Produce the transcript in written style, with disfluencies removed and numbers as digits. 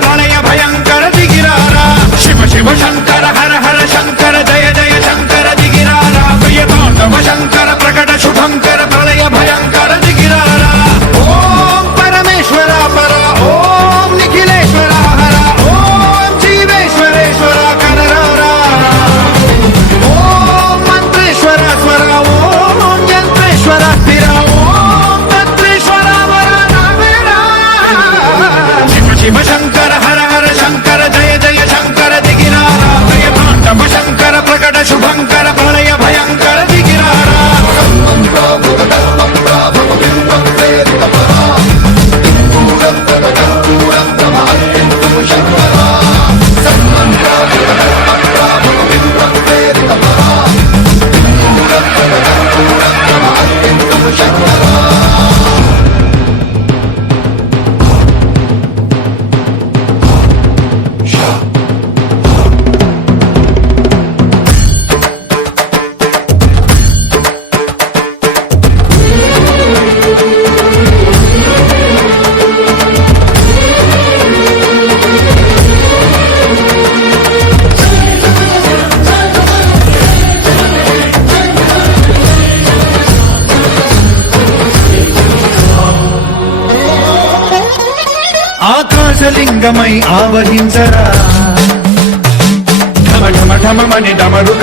ప్రళయ భయంకర దిగిరారా శివ శివ శంకర హర హర శంకర జయ జయ శంకర దిగిరారా ప్రియ తాండవ శంకర ప్రకట శుభంకర ప్రళయ భయంకర దిగిరారా ఓం పరమేశ్వర పర ఓం నిఖిలేశ్వర హర ఓం జీవేశ్వరేశ్వర కరరారా ఓం మంత్రేశ్వర స్వర ఓం యంత్రేశ్వర స్థిర ఓం తంత్రేశ్వర వర నావేరా శివ శివ శంకర హర హర శంకర జయ జయ శంకర దిగిరారా ప్రియ తాండవ శంకర ప్రకట శుభంకర ప్రళయ భయంకర దిగిరారా ఆకాశలింగమై ఆవహించరా ఢమ ఢమ ఢమమని డమరుక